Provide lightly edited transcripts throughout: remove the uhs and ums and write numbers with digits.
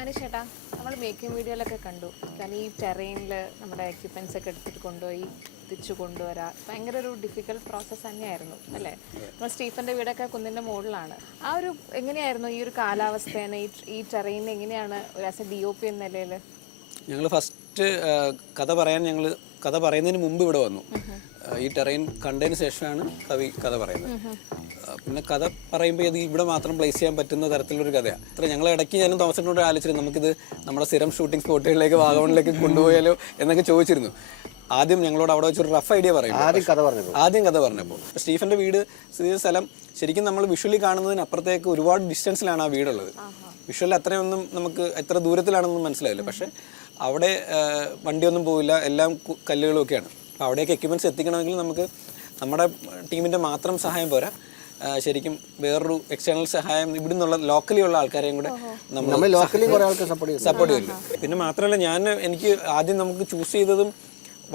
അനുശേട്ടാ, നമ്മൾ മേക്കിംഗ് വീഡിയോയിലൊക്കെ കണ്ടു. കാരണം ഈ ടെറൈനിൽ നമ്മുടെ എക്യുപ്മെൻറ്റ്സ് ഒക്കെ എടുത്തിട്ട് കൊണ്ടുപോയി തിരിച്ചു കൊണ്ടുവരാം ഭയങ്കര ഒരു ഡിഫിക്കൽട്ട് പ്രോസസ്സ് തന്നെയായിരുന്നു അല്ലേ? നമ്മൾ സ്റ്റീഫൻ്റെ വീടൊക്കെ കുന്നിൻ്റെ മുകളിലാണ്. ആ ഒരു എങ്ങനെയായിരുന്നു ഈ ഒരു കാലാവസ്ഥേനെ ഈ ടെറൈനിനെ എങ്ങനെയാണ് ഒരു ആസ് എ DOP എന്ന നിലയിൽ? ഞങ്ങൾ ഫസ്റ്റ് കഥ പറയുന്നതിന് മുമ്പ് ഇവിടെ വന്നു. ഈ ടെറൈൻ കണ്ടതിന് ശേഷമാണ് കഥ പറയുന്നത്. പിന്നെ കഥ പറയുമ്പോൾ ഇത് ഇവിടെ മാത്രം പ്ലേസ് ചെയ്യാൻ പറ്റുന്ന തരത്തിലൊരു കഥയാണ്. അത്ര ഞങ്ങൾ ഇടയ്ക്ക് ഞാനും തോമസിനോട് ആലോചിച്ചിരുന്നു, നമുക്കിത് നമ്മുടെ സ്ഥിരം ഷൂട്ടിംഗ് സ്പോട്ടുകളിലേക്ക് വാഗമണിലേക്ക് കൊണ്ടുപോയാലോ എന്നൊക്കെ ചോദിച്ചിരുന്നു. ആദ്യം ഞങ്ങളോട് അവിടെ വെച്ചൊരു റഫ് ഐഡിയ പറയും. ആദ്യം കഥ പറഞ്ഞപ്പോൾ സ്റ്റീഫൻ്റെ വീട് സ്ഥിതി ചെയ്ത സ്ഥലം ശരിക്കും നമ്മൾ വിഷ്വലി കാണുന്നതിനപ്പുറത്തേക്ക് ഒരുപാട് ഡിസ്റ്റൻസിലാണ് ആ വീടുള്ളത്. വിഷ്വലി അത്രയൊന്നും നമുക്ക് എത്ര ദൂരത്തിലാണെന്നൊന്നും മനസ്സിലാവില്ല. പക്ഷേ അവിടെ വണ്ടിയൊന്നും പോവില്ല, എല്ലാം കല്ലുകളും ഒക്കെയാണ്. അപ്പോൾ അവിടേക്ക് എക്യുപ്മെൻറ്റ്സ് എത്തിക്കണമെങ്കിൽ നമുക്ക് നമ്മുടെ ടീമിൻ്റെ മാത്രം സഹായം പോരാ, ശരിക്കും വേറൊരു എക്സ്റ്റേണൽ സഹായം ഇവിടെ നിന്നുള്ള ലോക്കലി ഉള്ള ആൾക്കാരെയും കൂടെ നമ്മൾ സപ്പോർട്ട് ചെയ്യില്ല. പിന്നെ മാത്രമല്ല എനിക്ക് ആദ്യം നമുക്ക് ചൂസ് ചെയ്തതും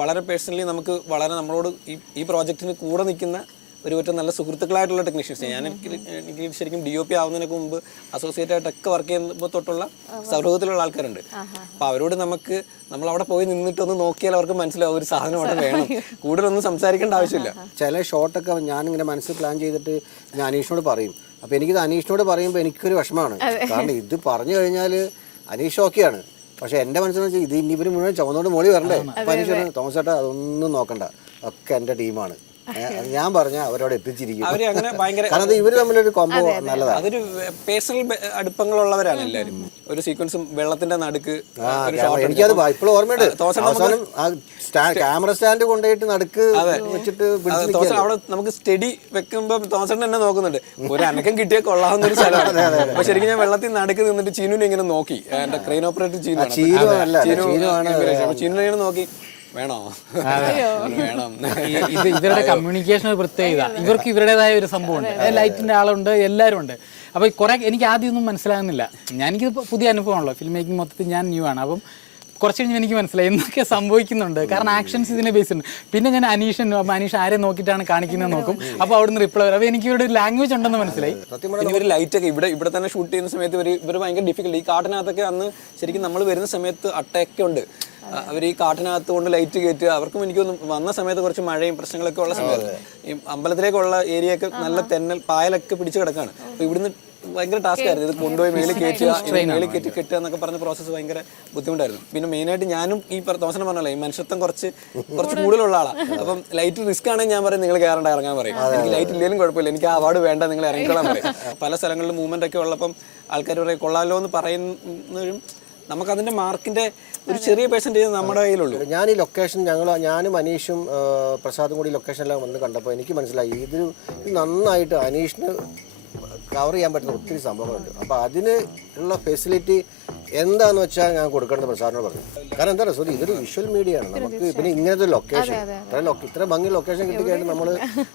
വളരെ പേഴ്സണലി നമുക്ക് വളരെ നമ്മളോട് ഈ പ്രോജക്റ്റിന് കൂടെ നിൽക്കുന്ന ഒരു നല്ല സുഹൃത്തുക്കളായിട്ടുള്ള ടെക്നീഷ്യൻസ്. എനിക്ക് ശരിക്കും DOP ആവുന്നതിനൊക്കെ മുമ്പ് അസോസിയേറ്റ് ആയിട്ടൊക്കെ വർക്ക് ചെയ്യുമ്പോൾ തൊട്ടുള്ള സൗഹൃദത്തിലുള്ള ആൾക്കാരുണ്ട്. അപ്പോൾ അവരോട് നമ്മൾ അവിടെ പോയി നിന്നിട്ടൊന്ന് നോക്കിയാൽ അവർക്ക് മനസ്സിലാവും ഒരു സാധനം അവിടെ വേണം, കൂടുതലൊന്നും സംസാരിക്കേണ്ട ആവശ്യമില്ല. ചില ഷോട്ടൊക്കെ ഞാനിങ്ങനെ മനസ്സിൽ പ്ലാൻ ചെയ്തിട്ട് ഞാൻ അനീഷിനോട് പറയും. അപ്പോൾ എനിക്കിത് അനീഷിനോട് പറയുമ്പോൾ എനിക്കൊരു വിഷമമാണ്. കാരണം ഇത് പറഞ്ഞു കഴിഞ്ഞാൽ അനീഷ് ഓക്കെയാണ്, പക്ഷെ എൻ്റെ മനസ്സിലെന്ന് വെച്ചാൽ ഇത് ഇനി ഇവർ മുഴുവൻ ചുവന്നോട് മോളി വരണ്ടേ. അപ്പോൾ അനീഷ് തോമസ് ചേട്ടാ അതൊന്നും നോക്കണ്ട, ഒക്കെ എൻ്റെ ടീമാണ്. ഞാൻ പറഞ്ഞ അവരോട് എത്തിച്ചിരിക്കും. കാരണം ഇവര് തമ്മിലൊരു കോംബോ നല്ലതാണ്. അതൊരു പേഴ്സണൽ അടുപ്പങ്ങളുള്ളവരാണ് എല്ലാവരും. ഒരു സീക്വൻസും വെള്ളത്തിന്റെ നടുക്ക് എനിക്കത് ഇപ്പോഴും ഓർമ്മയുണ്ട്. അവസാനം ക്യാമറ സ്റ്റാൻഡ് കൊണ്ടുപോയിട്ട് നടുക്ക് വെച്ചിട്ട് അവിടെ നമുക്ക് സ്റ്റഡി വെക്കുമ്പോ തോമസേട്ടൻ എന്നെ നോക്കുന്നുണ്ട്, ഒരു അനക്കം കിട്ടിയ കൊള്ളാവുന്ന ഒരു സ്ഥലമാണ്. അപ്പൊ ശരിക്കും ഞാൻ വെള്ളത്തിൽ നടുക്ക് നിന്നിട്ട് ചീനുവിനെ ഇങ്ങനെ നോക്കി. എന്റെ ക്രെയിൻ ഓപ്പറേറ്റർ ചീനുവിനെ നോക്കി വേണോ വേണം. ഇവരുടെ കമ്മ്യൂണിക്കേഷൻ ഒരു പ്രത്യേകത. ഇവർക്ക് ഇവരുടേതായ ഒരു സംഭവമുണ്ട്. ലൈറ്റിന്റെ ആളുണ്ട്, എല്ലാവരും ഉണ്ട്. അപ്പോൾ കുറെ എനിക്ക് ആദ്യമൊന്നും മനസ്സിലാകുന്നില്ല. എനിക്കിത് പുതിയ അനുഭവമാണല്ലോ, ഫിലിം മേക്കിംഗ് മൊത്തത്തിൽ ഞാൻ ന്യൂ ആണ്. അപ്പം കുറച്ച് കഴിഞ്ഞ് എനിക്ക് മനസ്സിലായി എന്തൊക്കെ സംഭവിക്കുന്നുണ്ട്. കാരണം ആക്ഷൻസ് ഇതിനെ ബേസ് ഉണ്ട്. പിന്നെ ഞാൻ അനീഷ് ആരെ നോക്കിയിട്ടാണ് കാണിക്കുന്നത് നോക്കും. അപ്പോൾ അവിടുന്ന് റിപ്ലൈ വരും. അപ്പോൾ എനിക്ക് ഇവിടെ ഒരു ലാംഗ്വേജ് ഉണ്ടെന്ന് മനസ്സിലായി. ഇവർ ലൈറ്റൊക്കെ ഇവിടെ തന്നെ ഷൂട്ട് ചെയ്യുന്ന സമയത്ത് ഇവർ ഭയങ്കര ഡിഫിക്കൽട്ട്. ഈ കാട്ടിനകത്തൊക്കെ അന്ന് ശരിക്കും നമ്മൾ വരുന്ന സമയത്ത് അട്ടയൊക്കെ ഉണ്ട്. അവർ ഈ കാട്ടിനകത്ത് കൊണ്ട് ലൈറ്റ് കയറ്റുക. അവർക്കും എനിക്കൊന്നും വന്ന സമയത്ത് കുറച്ച് മഴയും പ്രശ്നങ്ങളൊക്കെ ഉള്ള സമയത്ത് ഈ അമ്പലത്തിലേക്കുള്ള ഏരിയയൊക്കെ നല്ല തെന്നൽ പായലൊക്കെ പിടിച്ച് കിടക്കാണ്. അപ്പോൾ ഇവിടുന്ന് ഭയങ്കര ടാസ്ക് ആയിരുന്നു. ഇത് കൊണ്ടുപോയി മേളിൽ കയറ്റി കെട്ടുക എന്നൊക്കെ പറഞ്ഞ പ്രോസസ്സ് ഭയങ്കര ബുദ്ധിമുട്ടായിരുന്നു. പിന്നെ മെയിനായിട്ട് ഞാനും ഈ തോമസിനെ പറഞ്ഞല്ലോ, ഈ മനുഷ്യത്വം കുറച്ച് കൂടുതലുള്ള ആളാണ്. അപ്പം ലൈറ്റ് റിസ്ക് ആണെങ്കിൽ ഞാൻ പറയും നിങ്ങൾ കയറേണ്ട ഇറങ്ങാൻ പറയും. എനിക്ക് ലൈറ്റ് ഇല്ലെങ്കിലും കുഴപ്പമില്ല, എനിക്ക് ആ അവാർഡ് വേണ്ട, നിങ്ങൾ ഇറങ്ങിക്കോളാൻ പറയും. പല സ്ഥലങ്ങളിലും മൂവ്മെന്റ് ഒക്കെ ഉള്ളപ്പം ആൾക്കാർ പറയും കൊള്ളാമല്ലോ എന്ന് പറയുന്നതും നമുക്കതിന്റെ മാർക്കിന്റെ ഒരു ചെറിയ പെർസെൻറ്റേജ് നമ്മുടെ കയ്യിലുള്ളൂ. ഞാൻ ഈ ലൊക്കേഷൻ ഞാനും അനീഷും പ്രസാദും കൂടി ലൊക്കേഷനെല്ലാം വന്ന് കണ്ടപ്പോൾ എനിക്ക് മനസ്സിലായി ഇത് നന്നായിട്ട് അനീഷിന് കവർ ചെയ്യാൻ പറ്റുന്ന ഒത്തിരി സംഭവങ്ങളുണ്ട്. അപ്പോൾ അതിന് ഉള്ള ഫെസിലിറ്റി എന്താന്ന് വെച്ചാൽ ഞാൻ കൊടുക്കേണ്ടത് പ്രസാദിനോട് പറഞ്ഞു. കാരണം എന്താ പറയുക, ഇതൊരു വിഷ്വൽ മീഡിയ ആണ്. നമുക്ക് പിന്നെ ഇങ്ങനത്തെ ലൊക്കേഷൻ ഇത്ര ഭംഗി ലൊക്കേഷൻ കിട്ടിക്കഴിഞ്ഞാൽ നമ്മൾ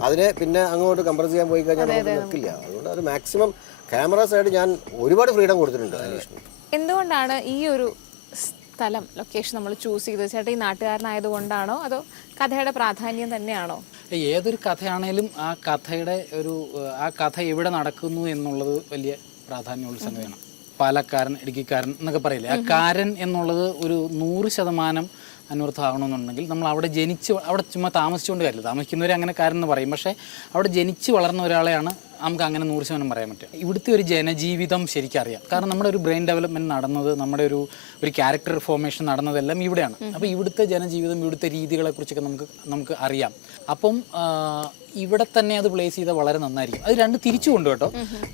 അതിനെ പിന്നെ അങ്ങോട്ട് കംപ്രസ് ചെയ്യാൻ പോയി കഴിഞ്ഞാൽ നമുക്ക് നിൽക്കില്ല. അതുകൊണ്ട് അത് മാക്സിമം ക്യാമറ സൈഡ് ഞാൻ ഒരുപാട് ഫ്രീഡം കൊടുത്തിട്ടുണ്ട് അനീഷിന്. എന്തുകൊണ്ടാണ് ഈ ഒരു സ്ഥലം ലൊക്കേഷൻ നമ്മൾ ചൂസ് ചെയ്തത്? ചേട്ടാ ഈ നാട്ടുകാരനായതുകൊണ്ടാണോ അതോ കഥയുടെ പ്രാധാന്യം തന്നെയാണോ? ഏതൊരു കഥയാണേലും ആ കഥ എവിടെ നടക്കുന്നു എന്നുള്ളത് വലിയ പ്രാധാന്യമുള്ള സംഗതിയാണ്. പാലക്കാരൻ, ഇടുക്കിക്കാരൻ എന്നൊക്കെ പറയില്ലേ, ആ കാരൻ എന്നുള്ളത് ഒരു 100% അന്വർത്ഥമാകണമെന്നുണ്ടെങ്കിൽ നമ്മൾ അവിടെ ചുമ്മാ താമസിച്ചുകൊണ്ട് കാര്യമില്ല. താമസിക്കുന്നവരെ അങ്ങനെ കാരൻ എന്ന് പറയും. പക്ഷേ അവിടെ ജനിച്ച് വളർന്ന ഒരാളെയാണ് നമുക്ക് അങ്ങനെ 100% പറയാൻ പറ്റും. ഇവിടുത്തെ ഒരു ജനജീവിതം ശരിക്കും അറിയാം. കാരണം നമ്മുടെ ഒരു ബ്രെയിൻ ഡെവലപ്മെൻറ്റ് നടന്നത്, നമ്മുടെ ഒരു ക്യാരക്ടർ ഫോർമേഷൻ നടന്നതെല്ലാം ഇവിടെയാണ്. അപ്പോൾ ഇവിടുത്തെ ജനജീവിതം, ഇവിടുത്തെ രീതികളെക്കുറിച്ചൊക്കെ നമുക്ക് അറിയാം. അപ്പം ഇവിടെ തന്നെ അത് പ്ലേസ് ചെയ്താൽ വളരെ നന്നായിരിക്കും. അത് രണ്ട് തിരിച്ചു കൊണ്ടു കേട്ടോ.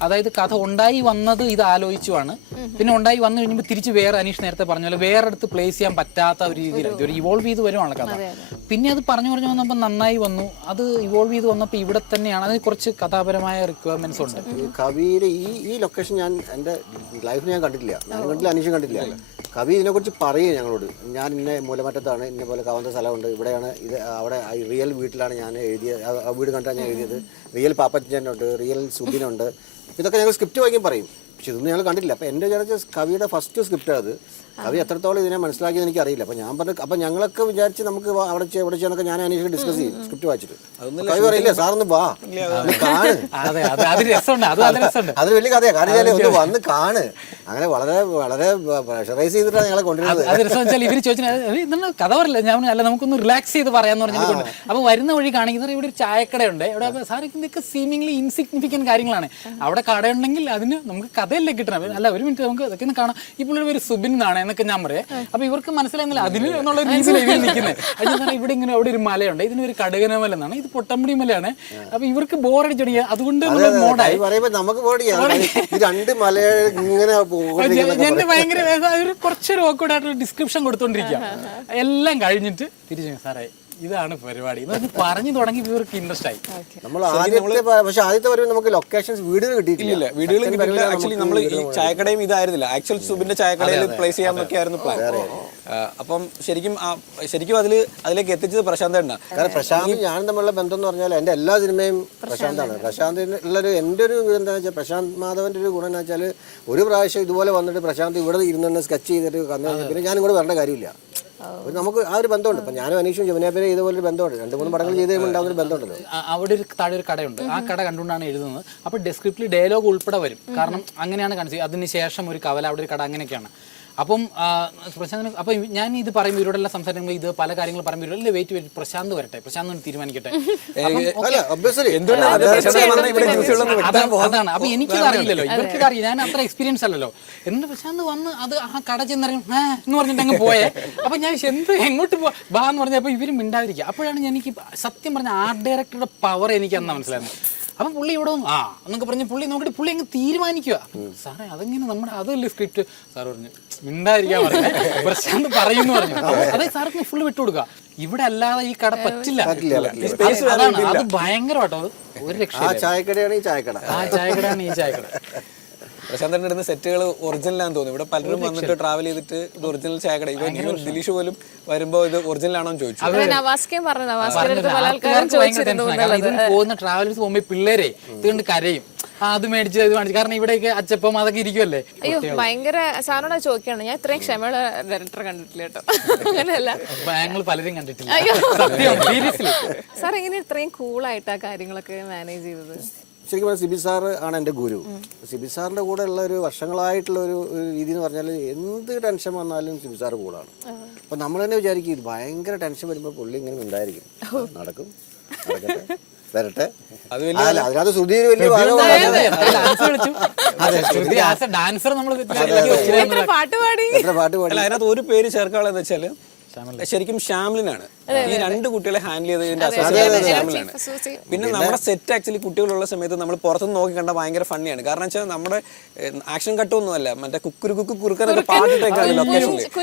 അതായത് കഥ ഉണ്ടായി വന്നത് ഇത് ആലോചിച്ചുമാണ്. പിന്നെ ഉണ്ടായി വന്നു കഴിയുമ്പോൾ തിരിച്ച് വേറെ അനീഷ് നേരത്തെ പറഞ്ഞ പോലെ വേറെ അടുത്ത് പ്ലേസ് ചെയ്യാൻ പറ്റാത്ത ഒരു രീതിയിലാണ് ഒരു ഇവോൾവ് ചെയ്ത് വരുവാണ് കഥ. പിന്നെ അത് പറഞ്ഞു വന്നപ്പോൾ നന്നായി വന്നു. അത് ഇവോൾവ് ചെയ്ത് വന്നപ്പോൾ ഇവിടെ തന്നെയാണ്. അതിന് കുറച്ച് കഥാപരമായ റിക്വയർമെന്റ്സ് ഉണ്ട്. കവിയുടെ ഈ ലൊക്കേഷൻ ഞാൻ എൻ്റെ ലൈഫിൽ ഞാൻ കണ്ടിട്ടില്ല. അനീഷും കണ്ടിട്ടില്ല. കവി ഇതിനെക്കുറിച്ച് പറയുക ഞങ്ങളോട്. ഞാൻ ഇന്ന മൂലമറ്റത്താണ്, ഇന്ന പോലെ കാവുന്ന സ്ഥലമുണ്ട്, ഇവിടെയാണ് ഇത്, അവിടെ റിയൽ വീട്ടിലാണ് ഞാൻ എഴുതിയത്, വീട് കണ്ടാണ് ഞാൻ എഴുതിയത്, റിയൽ പാപ്പച്ചനുണ്ട്, റിയൽ സുബിനുണ്ട്, ഇതൊക്കെ ഞങ്ങൾ സ്ക്രിപ്റ്റ് വായിക്കാൻ പറയും. പക്ഷെ ഇതൊന്നും ഞങ്ങൾ കണ്ടില്ല. അപ്പോൾ എൻ്റെ വിചാരിച്ച കവിയുടെ ഫസ്റ്റ് സ്ക്രിപ്റ്റ് അത്. കവി എത്രത്തോളം ഇതിനെ മനസ്സിലാക്കിയെന്ന് എനിക്കറിയില്ല. അപ്പോൾ ഞാൻ പറഞ്ഞു, അപ്പോൾ ഞങ്ങളൊക്കെ വിചാരിച്ച് നമുക്ക് അവിടെ ഇവിടെ ചെയ്യാനൊക്കെ ഞാൻ അനീഷ് ഡിസ്കസ് ചെയ്യും സ്ക്രിപ്റ്റ് വായിച്ചിട്ട്. കവി പറയില്ല സാറൊന്ന് വാ ഒന്ന് കാണ്, അത് വലിയ കഥയാണ്. കാരണം ഒന്ന് വന്ന് കാണ്. അങ്ങനെ വളരെ വളരെ പ്രഷറൈസ് ചെയ്തിട്ടാണ് ഞങ്ങളെ കൊണ്ടുവരുന്നത്. ഇവർ ചോദിച്ചാൽ കഥ പറയില്ല, ഞാൻ അല്ല നമുക്കൊന്ന് റിലാക്സ് ചെയ്ത് പറയാന്ന് പറഞ്ഞിട്ടുണ്ട്. അപ്പോൾ വരുന്ന വഴി കാണിക്കുന്നത് ഇവിടെ ഒരു ചായക്കടയുണ്ട്. ഇവിടെ സാർ ഇതൊക്കെ സീമിംഗ്ലി ഇൻസിഗ്നിഫിക്കൻറ്റ് കാര്യങ്ങളാണ്. അവിടെ കടയുണ്ടെങ്കിൽ അതിന് നമുക്ക് കഥയല്ലേ കിട്ടണം. അല്ല ഒരു മിനിറ്റ് നമുക്ക് ഇതൊക്കെ ഒന്ന് കാണാം. ഈ പുള്ളിയുടെ പേര് സുബിൻ എന്നാണ് എന്നൊക്കെ ഞാൻ പറയാം. അപ്പോൾ ഇവർക്ക് മനസ്സിലാകുന്നില്ല അതിന് എന്നുള്ള രീതിയിലാണ് നിൽക്കുന്നത്. അത് ഇവിടെ ഇങ്ങനെ അവിടെ ഒരു മലയുണ്ട്, ഇതിന് ഒരു കടകനമല എന്നാണ്, ഇത് പൊട്ടമ്പടി മലയാണ്. അപ്പോൾ ഇവർക്ക് ബോറടിച്ചടിക്കുക, അതുകൊണ്ട് മോഡായി പറയുമ്പോൾ നമുക്ക് രണ്ട് മല ഇങ്ങനെ എന്നെ ഭയങ്കര കുറച്ചൊരു ഓക്കോടായിട്ടുള്ള ഡിസ്ക്രിപ്ഷൻ കൊടുത്തോണ്ടിരിക്കുക. എല്ലാം കഴിഞ്ഞിട്ട് തിരിച്ചു സാറേ ഇതാണ് പരിപാടി എന്ന് പറഞ്ഞു തുടങ്ങി ഇവർക്ക് ഇൻട്രസ്റ്റ് ആയി. നമ്മൾ പക്ഷെ ആദ്യത്തെ വരെ നമുക്ക് ലൊക്കേഷൻസ് വീടുകൾ കിട്ടിയിട്ടില്ല. വീടുകൾ കിട്ടിയില്ല. ആക്ച്വലി നമ്മൾ ഈ ചായക്കടയും ഇതായിരുന്നില്ല, ആക്ച്വൽ സുബിന്റെ ചായക്കടയിൽ പ്ലേസ് ചെയ്യാന്നൊക്കെ ആയിരുന്നു പ്ലാൻ. അപ്പം ശരിക്കും അതിലേക്ക് എത്തിച്ചത് പ്രശാന്ത് തന്നെ. കാരണം പ്രശാന്ത് ഞാനും തമ്മിലുള്ള ബന്ധം എന്ന് പറഞ്ഞാൽ എൻ്റെ എല്ലാ സിനിമയും പ്രശാന്താണ്. പ്രശാന്തിന് ഉള്ളൊരു എൻ്റെ ഒരു എന്താ വെച്ചാൽ പ്രശാന്ത് മാധവൻ്റെ ഒരു ഗുണം എന്ന് വെച്ചാൽ ഒരു പ്രാവശ്യം ഇതുപോലെ വന്നിട്ട് പ്രശാന്ത് ഇവിടെ ഇരുന്ന് സ്കെച്ച് ചെയ്തിട്ട് പിന്നെ ഞാനും കൂടെ വരേണ്ട കാര്യമില്ല. നമുക്ക് ആ ഒരു ബന്ധമുണ്ട്. ഇപ്പം ഞാനും അനീഷും ജമുനാപേരെ ഇതുപോലെ ഒരു ബന്ധമുണ്ട്. 2-3 പടങ്ങൾ ചെയ്ത് ഉണ്ടാകുന്ന ഒരു ബന്ധമുണ്ടല്ലോ. അവിടെ ഒരു താഴെ ഒരു കടയുണ്ട്, ആ കട കണ്ടുകൊണ്ടാണ് എഴുതുന്നത്. അപ്പോൾ ഡെസ്ക്രിപ്റ്റിൽ ഡയലോഗ് ഉൾപ്പെടെ വരും. കാരണം അങ്ങനെയാണ് കാണിച്ചത്. അതിനുശേഷം ഒരു കവല, അവിടെ ഒരു കട, അങ്ങനെയൊക്കെയാണ്. അപ്പം പ്രശാന്തിന് അപ്പം ഞാൻ ഇത് പറയുമ്പോൾ ഇവരോടെല്ലാം സംസാരിക്കുമ്പോൾ ഇത് പല കാര്യങ്ങൾ പറയുമ്പോൾ ഇവരല്ലേ വെയിറ്റ് പ്രശാന്ത് വരട്ടെ, പ്രശാന്ത് തീരുമാനിക്കട്ടെ. അതാണ്. അപ്പൊ എനിക്കത് അറിയില്ലല്ലോ, ഇവർക്കിത് അറിയാം, ഞാൻ അത്ര എക്സ്പീരിയൻസ് അല്ലല്ലോ. എന്നിട്ട് പ്രശാന്ത് വന്ന് അത് ആ കട ചെന്നറിയും എന്ന് പറഞ്ഞിട്ട് അങ്ങ് പോയേ. അപ്പൊ ഞാൻ എങ്ങോട്ട് വാ എന്ന് പറഞ്ഞപ്പോൾ ഇവരും മിണ്ടാതിരിക്കുക. അപ്പോഴാണ് എനിക്ക് സത്യം പറഞ്ഞ ആർട്ട് ഡയറക്ടറുടെ പവർ എനിക്ക് അന്ന് മനസ്സിലായിരുന്നു. അപ്പം പുള്ളി ഇവിടെ വന്നു എന്നൊക്കെ പറഞ്ഞ് പുള്ളി നോക്കിയിട്ട് പുള്ളി അങ്ങ് തീരുമാനിക്കുക. സാറേ അതെങ്ങനെ നമ്മുടെ അതല്ലേ സ്ക്രിപ്റ്റ്. സാർ പറഞ്ഞു മിണ്ടായിരിക്കാൻ പറഞ്ഞു, പ്രശാന്ത് പറയുന്നു പറഞ്ഞു. അതെ സാർക്ക് ഫുള്ള് വിട്ടുകൊടുക്കുക. ഇവിടെ അല്ലാതെ ഈ കട പറ്റില്ല. അതാണ് അത് ഭയങ്കരമാട്ടോ. അത് ഒരു രക്ഷ. ചായക്കടയാണ് ഈ ചായക്കട, ആ ചായക്കടയാണ് ഈ ചായക്കട. പ്രശാന്തന്റെ അടുത്ത് സെറ്റുകൾ ഒറിജിനലാണെന്ന് തോന്നുന്നു. ഇവിടെ പലരും വന്നിട്ട് ട്രാവൽ ചെയ്തിട്ട് ഇത് ഒറിജിനൽ ചായക്കട. ഇവൻ ദിലീഷ് പോലും വരുമ്പോ ഇത് ഒറിജിനൽ ആണോ ചോദിച്ചു. പോകുന്ന ട്രാവലേഴ്സ് പോകുമ്പോ പിള്ളേരെ ഇതുകൊണ്ട് കരയും, അത് മേടിച്ച് ഇത് മേടിച്ചു. കാരണം ഇവിടെയൊക്കെ അച്ചപ്പം അതൊക്കെ ഇരിക്കുമല്ലേ. അയ്യോ ഭയങ്കര സാറിനോട് ചോദിക്കുകയാണ്, ഞാൻ ഇത്രയും ക്ഷമയുള്ള ഡയറക്ടർ കണ്ടിട്ടില്ല കേട്ടോ. അങ്ങനെയല്ല, ഞങ്ങൾ പലരും കണ്ടിട്ടില്ല സത്യം സീരിയസ്ലി. സാർ എങ്ങനെ ഇത്രയും കൂളായിട്ട് ആ കാര്യങ്ങളൊക്കെ മാനേജ് ചെയ്തത്? ശരിക്കും പറഞ്ഞാൽ സിബി സാർ ആണ് എൻ്റെ ഗുരു. സിബി സാറിൻ്റെ കൂടെ ഉള്ള ഒരു വർഷങ്ങളായിട്ടുള്ള ഒരു രീതി എന്ന് പറഞ്ഞാൽ എന്ത് ടെൻഷൻ വന്നാലും സിബി സാർ കൂടാണ്. അപ്പം നമ്മൾ തന്നെ വിചാരിക്കും ഇത് ഭയങ്കര ടെൻഷൻ വരുമ്പോൾ പുള്ളി ഇങ്ങനെ ഉണ്ടായിരിക്കും, നടക്കും, നടക്കട്ടെ, വരട്ടെ. അതിനകത്ത് ശ്രുതി വലിയ പാട്ട് പാടി. അതിനകത്ത് ഒരു പേര് ചേർക്കാനുള്ളതെന്ന് വെച്ചാല് ശരിക്കും ശ്യാമിലിനാണ്. ഈ 2 കുട്ടികളെ ഹാൻഡിൽ ചെയ്തതിന്റെ അസോസിയേഷൻ ശ്യാമിലാണ്. പിന്നെ നമ്മുടെ സെറ്റ് ആക്ച്വലി കുട്ടികളുള്ള സമയത്ത് നമ്മൾ പുറത്തുനിന്ന് നോക്കി കണ്ട ഭയങ്കര ഫണ്ണിയാണ്. കാരണം വെച്ചാൽ നമ്മുടെ ആക്ഷൻ കട്ടൊന്നും അല്ല, മറ്റേ കുറുക്കൊക്കെ പാട്ടിട്ടേക്കാണ് ലൊക്കേഷനിൽ. അപ്പൊ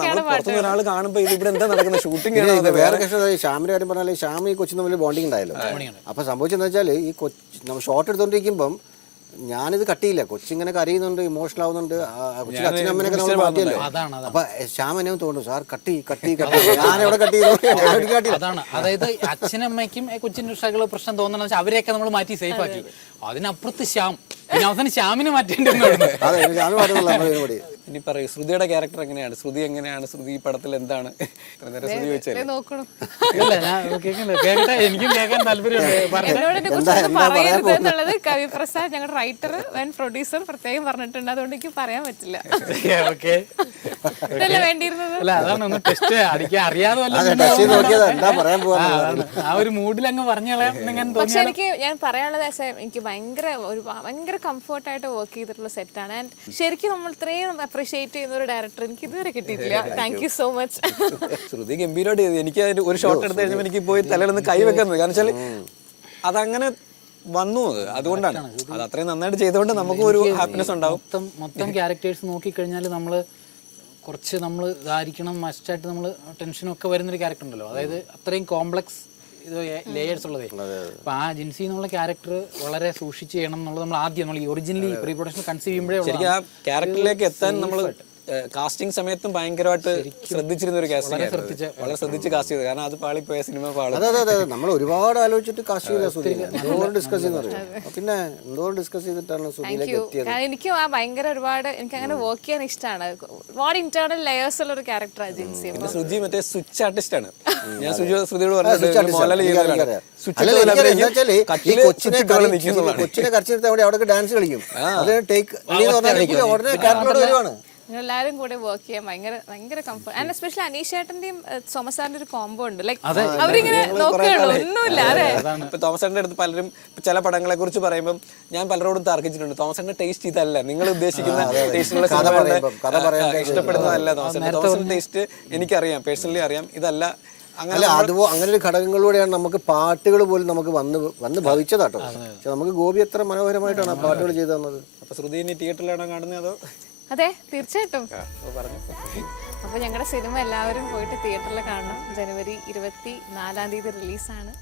നമ്മൾ പുറത്തുനിന്ന് ഒരാൾ കാണുമ്പോൾ ഇത് ഇവിടെ എന്താ നടക്കുന്ന ഷൂട്ടിംഗ് ആണ്. വേറെ കഷ്ടം ശ്യാമിന്റെ കാര്യം പറഞ്ഞാൽ ശ്യാം ഈ കൊച്ചു തമ്മിൽ ബോണ്ടിങ് ഉണ്ടായല്ലോ. അപ്പൊ സംഭവിച്ചെന്ന് വെച്ചാൽ ഈ നമ്മൾ ഷോട്ട് എടുത്തോണ്ടിരിക്കുമ്പം ഞാനിത് കട്ടിയില്ല, കൊച്ചിങ്ങനെ കരയുന്നുണ്ട്, ഇമോഷണൽ ആവുന്നുണ്ട്, കൊച്ചിന്റെ അച്ഛനമ്മനൊക്കെ നമ്മൾ മാറ്റിയല്ലോ. അപ്പൊ ശ്യാം എന്നെ തോന്നുന്നു സാർ കട്ടി കട്ടി കട്ടി, ഞാനെവിടെ കട്ടി ചെയ്തു. അതാണ്, അതായത് അച്ഛനമ്മയ്ക്കും കൊച്ചിന്റെ സ്ട്രഗിൾ പ്രശ്നം തോന്നണമെന്ന് വെച്ചാൽ അവരെയൊക്കെ നമ്മൾ മാറ്റി സേഫ് ആക്കി. അതിനപ്പുറത്ത് ശ്യാം, പിന്നെ അവസാനം ശ്യാമിനെ മാറ്റേണ്ടി. ഇനി പറയൂ ശ്രുതിയുടെ ക്യാരക്ടർ എങ്ങനെയാണ്, ശ്രുതി എങ്ങനെയാണ്, ശ്രുതി ഈ പടത്തിൽ എന്താണ്? ശ്രുതി വെച്ചാൽ എനിക്കും കേൾക്കാൻ താല്പര്യമുള്ളത് കവിപ്രസാദ് ഞങ്ങളുടെ റൈറ്റർ ആൻഡ് പ്രൊഡ്യൂസർ പ്രത്യേകം പറഞ്ഞിട്ടുണ്ട്, അതുകൊണ്ട് എനിക്ക് പറയാൻ പറ്റില്ല. ഇതല്ലേ വേണ്ടിയിരുന്നത്. അല്ല അതാണ് ഒന്ന് ടെസ്റ്റ് അടിക്കാൻ അറിയാതെ ആ ഒരു മൂഡിൽ അങ്ങ് പറഞ്ഞു. പക്ഷെ എനിക്ക് ഞാൻ പറയാനുള്ളത് എനിക്ക് ഭയങ്കര കംഫർട്ടായിട്ട് വർക്ക് ചെയ്തിട്ടുള്ള സെറ്റാണ്. ആൻഡ് ശരിക്കും നമ്മൾ ഇത്രയും അപ്രീഷിയേറ്റ് ചെയ്യുന്ന ഒരു ഡയറക്ടർ എനിക്ക് ഇതുവരെ കിട്ടിയിട്ടില്ല. Thank you so much. Shruti ഗംഭീരമായിട്ട് ചെയ്തു. എനിക്ക് അതിന് ഒരു ഷോട്ട് എടുത്ത് കഴിഞ്ഞപ്പോൾ എനിക്ക് പോയി തലയിലൊന്ന് കൈ വെക്കുന്നത്. കാരണം വെച്ചാൽ അതങ്ങനെ വന്നു, അതുകൊണ്ടാണ്. അത് അത്രയും നന്നായിട്ട് ചെയ്തുകൊണ്ട് നമുക്ക് ഒരു ഹാപ്പിനെസ് ഉണ്ടാവും. മൊത്തം ക്യാരക്ടേഴ്സ് നോക്കിക്കഴിഞ്ഞാൽ കുറച്ച് നമ്മൾ ഇതായിരിക്കണം, മസ്റ്റായിട്ട് നമ്മൾ ടെൻഷനൊക്കെ വരുന്നൊരു ക്യാരക്ടർ ഉണ്ടല്ലോ. അതായത് അത്രയും കോംപ്ലക്സ് ഇത് ലേയേഴ്സ് ഉള്ളതേ. അപ്പൊ ആ ജിൻസി എന്നുള്ള ക്യാരക്ടർ വളരെ സൂക്ഷിച്ച് ചെയ്യണം എന്നുള്ളത് നമ്മൾ ആദ്യം നമ്മൾ ഈ ഒറിജിനലി പ്രീ പ്രൊഡക്ഷൻ കൺസീവ് ചെയ്യുമ്പോഴേ ശരിക്കും ആ ക്യാരക്ടറിലേക്ക് എത്താൻ നമ്മൾ കാസ്റ്റിംഗ് സമയത്തും ഭയങ്കരമായിട്ട് ശ്രദ്ധിച്ചിരുന്ന ഒരു കാസ്റ്റിംഗ് വളരെ ശ്രദ്ധിച്ച് കാസ്റ്റ് ചെയ്തത്. കാരണം അത് പാളിപ്പോയ സിനിമ പാളും. അതെ അതെ അതെ നമ്മൾ ഒരുപാട് ആലോചിച്ചിട്ട് കാസ്റ്റ് ചെയ്ത സുധീനെ എന്തോരം ഡിസ്കസ് ചെയ്യുന്നറിയോ. പിന്നെ എന്തോരം ഡിസ്കസ് ചെയ്തിട്ടാണ് സുധീലേക്ക് എത്തിയത്. കാരണം എനിക്കും ആ ഭയങ്കര ഒരുപാട് എനിക്ക് അങ്ങനെ വർക്ക് ചെയ്യാൻ ഇഷ്ടമാണ്. ഒരുപാട് ഇന്റേണൽ ലെയേഴ്സ് ഉള്ള ഒരു ക്യാരക്ടറാണ് ജിൻസി. പിന്നെ സുജി മറ്റേ സ്വിച്ച് ആർട്ടിസ്റ്റ് ആണ്. ഞാൻ ശ്രുതിയോട് പറഞ്ഞിട്ട് മോഹൻലാൽ ചെയ്യുന്നതാണ്. കൊച്ചിനെ കരച്ചിരുത്താൻ വേണ്ടി അവിടെ ഡാൻസ് കളിക്കും. അത് ടേക്ക് ഉടനെ ക്യാരക്ടറോട് വരുവാണ്. എല്ലാവരും കൂടെ വർക്ക് ചെയ്യാൻ ഭയങ്കര ഭയങ്കര കംഫർട്ട്. ആൻഡ് എസ്പെഷ്യലി അനീഷ് ചേട്ടന്റെയും തോമസ് സാറിന്റെ ഒരു കോംബോ ഉണ്ട്. ലൈക്ക് അവരിങ്ങനെ നോക്കുകയുള്ളൂ, ഒന്നുമില്ല. അതെ, ഇപ്പൊ തോമസ് ചേട്ടന്റെ അടുത്ത് പലരും ചില പടങ്ങളെ കുറിച്ച് പറയുമ്പോൾ ഞാൻ പലരോടും തർക്കിച്ചിട്ടുണ്ട്. തോമസ് ചേട്ടന്റെ ടേസ്റ്റ് ഇതല്ല, നിങ്ങൾ ഉദ്ദേശിക്കുന്ന ടേസ്റ്റിനുള്ള ഇഷ്ടപ്പെടുന്നതല്ല തോമസ് ചേട്ടൻ. തോമസ് ചേട്ടന്റെ ടേസ്റ്റ് എനിക്കറിയാം, പേഴ്സണലി അറിയാം, ഇതല്ല. അല്ല അങ്ങനെ ഒരു ഘടകങ്ങളിലൂടെയാണ് നമുക്ക് പാട്ടുകൾ പോലും നമുക്ക് വന്ന് ഭവിച്ചതാട്ടോ. പക്ഷെ നമുക്ക് ഗോപി എത്ര മനോഹരമായിട്ടാണ് ആ പാട്ടുകൾ ചെയ്തു തന്നത്. അപ്പൊ ശ്രുതി ഇനി തിയേറ്ററിലാണോ കാണുന്നത് അതോ? അതെ, തീർച്ചയായിട്ടും. അപ്പൊ ഞങ്ങളുടെ സിനിമ എല്ലാവരും പോയിട്ട് തിയേറ്ററിൽ കാണണം. ജനുവരി 24 റിലീസാണ്.